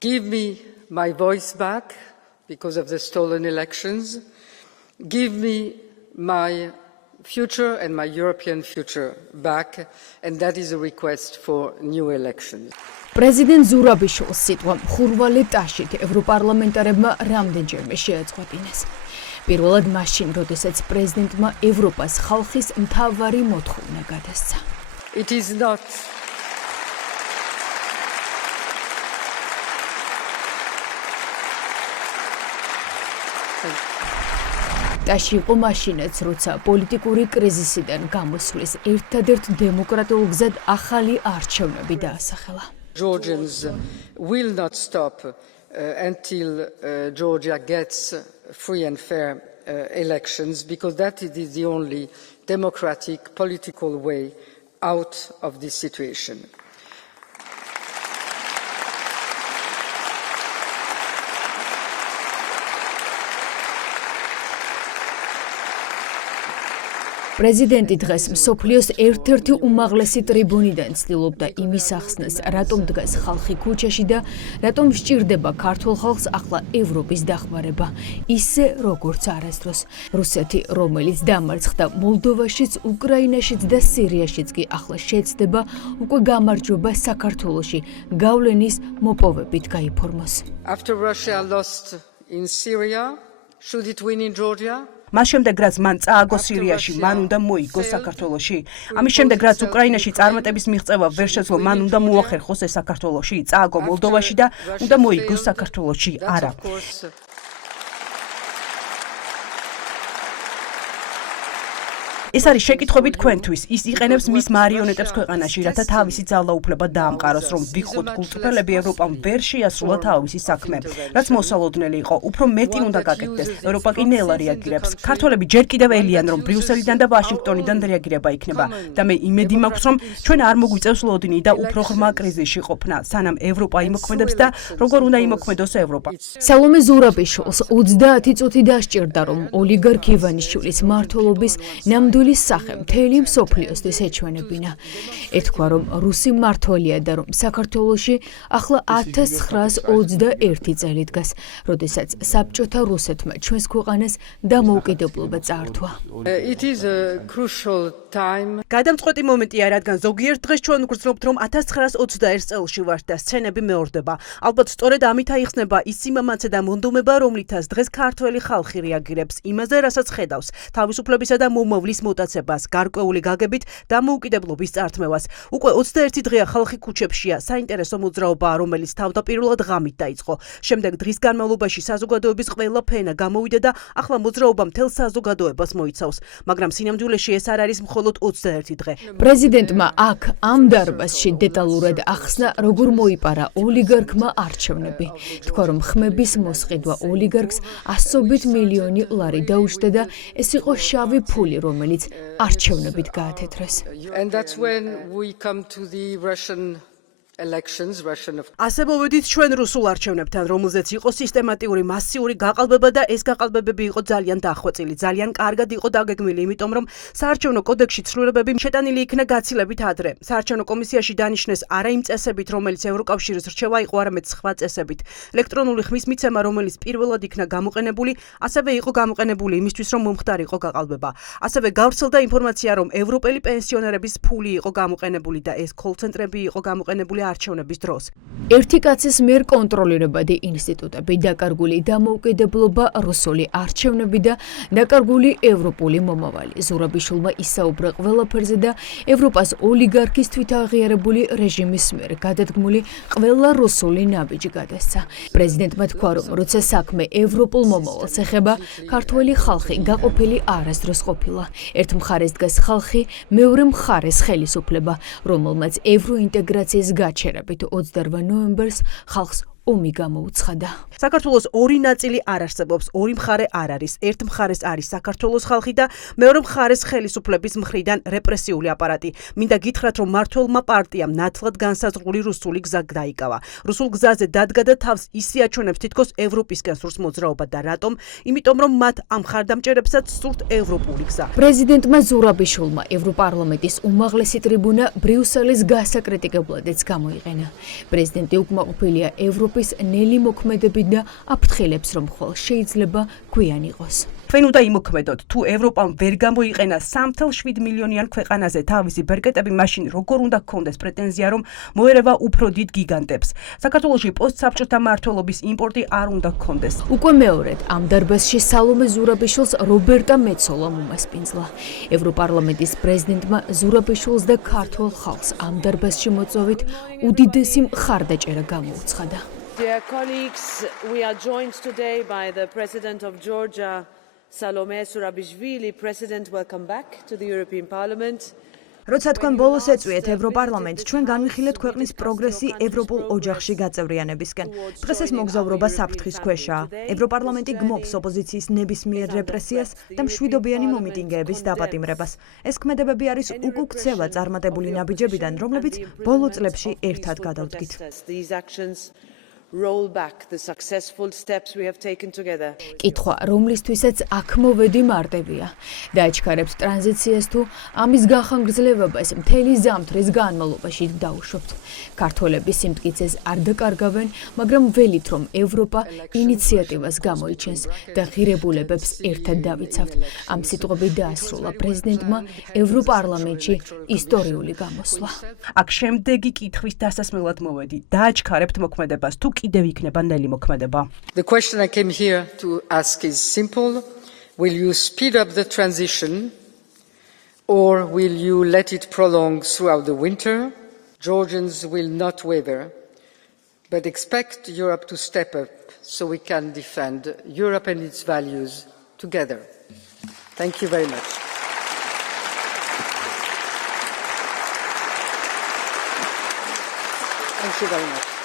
Give me my voice back because of the stolen elections. Give me my future and my European future back, and that is a request for new elections. President Zurabishvili's სიტყვა მხურვალე ტაშით ევროპარლამენტარებმა რამდენჯერმე შეაწყვეტინეს. პირველად მაშინ, როდესაც პრეზიდენტმა ევროპას ხალხის მთავარი მოთხოვნა გადასცა. It is not ტაში იყო მაშინაც, როცა პოლიტიკური კრიზისიდან გამოსვლის ერთადერთ დემოკრატიულ გზად ახალი არჩევნები დაასახელა. Georgians will not stop until Georgia gets free and fair elections, because that is the only democratic political way out of this situation. პრეზიდენტი დღეს მსოფლიოს ერთ-ერთი უმაღლესი ტრიბუნიდან ცდილობდა იმის ახსნას, რატომ დგას ხალხი ქუჩაში და რატომ სჭირდება ქართულ ხალხს ახლა ევროპის დახმარება, ისე როგორც არასდროს. რუსეთი, რომელიც დამარცხდა მოლდოვაშიც, უკრაინაშიც და სირიაშიც კი ახლა შეცდება უკვე გამარჯვება საქართველოში გავლენის მოპოვებით გაიფორმოს. After Russia lost in Syria, should it win in Georgia? მას შემდეგ რაც მან წააგო სირიაში, მან უნდა მოიგოს საქართველოში. ამის შემდეგ რაც უკრაინაში წარმატების მიღწევა ვერ შეძლო, მან უნდა მოახერხოს ეს საქართველოში, წააგო მოლდოვაში და უნდა მოიგოს საქართველოში, არა. ეს არის შეკითხვები თქვენთვის, ის იყენებს მის მარიონეტებს ქვეყანაში, რათა თავისი ძალაუფლება დაამყაროს, რომ ვიყოთ კულტურელები ევროპამ ვერ შეასრულა თავისი საქმე. რაც მოსალოდნელი იყო, უფრო მეტი უნდა გაკეთდეს. ევროპა კი ნელა რეაგირებს. ქართველები ჯერ კიდევ ელიან, რომ ბრიუსელიდან და ვაშინგტონიდან რეაგირება იქნება და მე იმედი მაქვს, რომ ჩვენ არ მოგვიწევს ლოდინი და უფრო ღრმა კრიზისში ყოფნა, სანამ ევროპა იმოქმედებს და როგორ უნდა იმოქმედოს ევროპა. სალომე ზურაბიშვილს 30 წუთი დასჭირდა, რომ ოლიგარქ ივანიშვილის მმართველობის ნამდვილი სახე მთელი მსოფლიოსთვის ეჩვენებინა. ეთქვა, რომ რუსი მმართველია და რომ საქართველოში ახლა 1921 წელი დგას, როდესაც საბჭოთა რუსეთმა ჩვენს ქვეყანას დამოუკიდებლობა წაართვა. It is a crucial time. გადამწყვეტი მომენტია, რადგან ზოგიერთ დღეს ჩვენ გვგრძნობთ, რომ 1921 წელში ვართ და სცენები მეორდება. ალბათ სწორედ ამით აიხსნება ის სიმამაცე და მონდომება, რომლითაც დღეს ქართველი ხალხი რეაგირებს იმაზე, რასაც ხედავს, თავისუფლებისა და მომავლის მოტაცებას, გარკვეული გაგებით დამოუკიდებლობის წართმევას. უკვე 21 დღეა ხალხი ქუჩებშია, საინტერესო მოძრაობაა, რომელიც თავდაპირველად ღამით დაიწყო. შემდეგ დღის განმავლობაში საზოგადოების ყველა ფენა გამოვიდა და ახლა მოძრაობა მთელ საზოგადოებას მოიცავს. მაგრამ სინამდვილეში ეს არ არის მხოლოდ 21 დღე. პრეზიდენტმა აქ ამ დარბაზში დეტალურად ახსნა, როგორ მოიპარა ოლიგარქმა არჩევნები. თქვა, რომ ხმების მოსყიდვა ოლიგარქს ასობით მილიონი ლარი დაუჯდა და ეს იყო შავი ფული, რომელიც არჩევნებით გაათეთრეს. And that's when we come to the Russian elections, ასე მოვედით ჩვენ რუსულ არჩევნებთან, რომელზეც იყო სისტემატიური მასიური გაყალბება და ეს გაყალბებები იყო ძალიან დახვეწილი, ძალიან კარგად იყო დაგეგმილი, იმიტომ რომ საარჩევნო კოდექსში ცვლილებები შეტანილი იქნა გაცილებით ადრე. საარჩევნო კომისიაში დანიშნეს არა იმ წესებით, რომელიც ევროკავშირის რჩევა იყო, არამედ სხვა წესებით. ელექტრონული ხმის მიცემა, რომელიც პირველად იქნა გამოყენებული, ასევე იყო გამოყენებული იმისთვის, რომ მომხდარიყო გაყალბება. ასევე გავრცელდა ინფორმაცია, რომ ევროპელი პენსიონერების ფული იყო გამოყენებული და ეს კოლ-ცენტრები იყო გამოყენებული არჩევნების დროს. ერთი კაცის მიერ კონტროლირებადი ინსტიტუტები, დაკარგული დამოუკიდებლობა, რუსული არჩევნები და დაკარგული ევროპული მომავალი. ზურაბიშვილმა ისაუბრა ყველაფერზე და ევროპას ოლიგარქის თვითაღიარებული რეჟიმის მიერ გადადგმული ყველა რუსული ნაბიჯი გადასცა. პრეზიდენტმა თქვა, რომ როცა საქმე ევროპულ მომავალს ეხება, ქართველი ხალხი გაყოფილი არასდროს ყოფილა. ერთ მხარეს დგას ხალხი, მეორე მხარეს ხელისუფლება, რომელმაც ევროინტეგრაციის გაჩერებით 28 ნოემბერს ხალხს ომი გამოუცხადა. საქართველოს ორი ნაწილი არ არსებობს, ორი მხარე არ არის. ერთ მხარეს არის საქართველოს ხალხი და მეორე მხარეს ხელისუფლების მხრიდან რეპრესიული აპარატი. მინდა გითხრათ, რომ მმართველმა პარტიამ ნათლად განსაზღვრული რუსული გზა დაიკავა. რუსულ გზაზე დადგა და თავს ისე აჩვენებს, თითქოს ევროპისკენ სურს მოძრაობა და რატომ? იმიტომ რომ მათ ამ ხარდამჭერებსაც სურთ ევროპული გზა. პრეზიდენტმა ზურაბიშვილმა ევროპარლამენტის უმაღლესი ტრიბუნა ბრიუსელის გასაკრიტიკებლადაც გამოიყენა. პრეზიდენტი უკმაყოფილია ევროპის ევროპის ნელი მოქმედებით და აფრთხილებს, რომ ხვალ შეიძლება გვიან იყოს. Ჩვენ უნდა იმოქმედოთ, თუ ევროპამ ვერ გამოიყენა 3.7 მილიონიან ქვეყანაზე თავისი ბერკეტები, მაშინ როგორ უნდა გქონდეს პრეტენზია, რომ მოერევა უფრო დიდ გიგანტებს. საქართველოში პოსტსაბჭოთა მმართველობის იმპორტი არ უნდა გქონდეს. უკვე მეორედ ამ დარბაზში სალომე ზურაბიშვილს რობერტა მეცოლამ უმასპინძლა. ევროპარლამენტის პრეზიდენტმა ზურაბიშვილს და ქართულ ხალხს ამ დარბაზში მოწვევით უდიდესი მხარდაჭერა გამოუცხადა. Dear colleagues, we are joined today by the President of Georgia, Salome Zurabishvili. President, welcome back to the European Parliament. როცა თქვენ ბოლოს ეწვიეთ ევროპარლამენტს, ჩვენ განვიხილეთ ქვეყნის პროგრესი ევროპულ ოჯახში გაწევრიანებისკენ. დღეს ეს მოგზაურობა საფრთხის ქვეშაა. ევროპარლამენტი გმობს ოპოზიციის ნებისმიერ რეპრესიას და მშვიდობიანი მომიტინგეების დაპატიმრებას. ეს ქმედებები არის უკუქცევა წარმატებული ნაბიჯებიდან, რომლებიც ბოლო წლებში ერთად გადავდგით. Roll back the successful steps we have taken together. კითხვა, რომლისთვისაც აქ მოვედი მარტივია. დააჩქარებს ტრანზიციას თუ ამის განხანგრძლივებას მთელი ზამთრის განმავლობაში დაუშვებთ. ქართველების სიმტკიცეს არ დაკარგავენ, მაგრამ ველით რომ ევროპა ინიციატივას გამოიჩენს და ღირებულებებს ერთად დავიცავთ. ამ სიტყვებით დაასრულა პრეზიდენტმა ევროპარლამენტში ისტორიული გამოსვლა. აქ შემდეგი კითხვის დასასმელად მოვედი. დააჩქარებთ მოქმედებას თუ კიდევ იქნება ნელი მოქმედება. The question I came here to ask is simple. Will you speed up the transition or will you let it prolong throughout the winter? Georgians will not waver, but expect Europe to step up so we can defend Europe and its values together. Thank you very much. Thank you very much.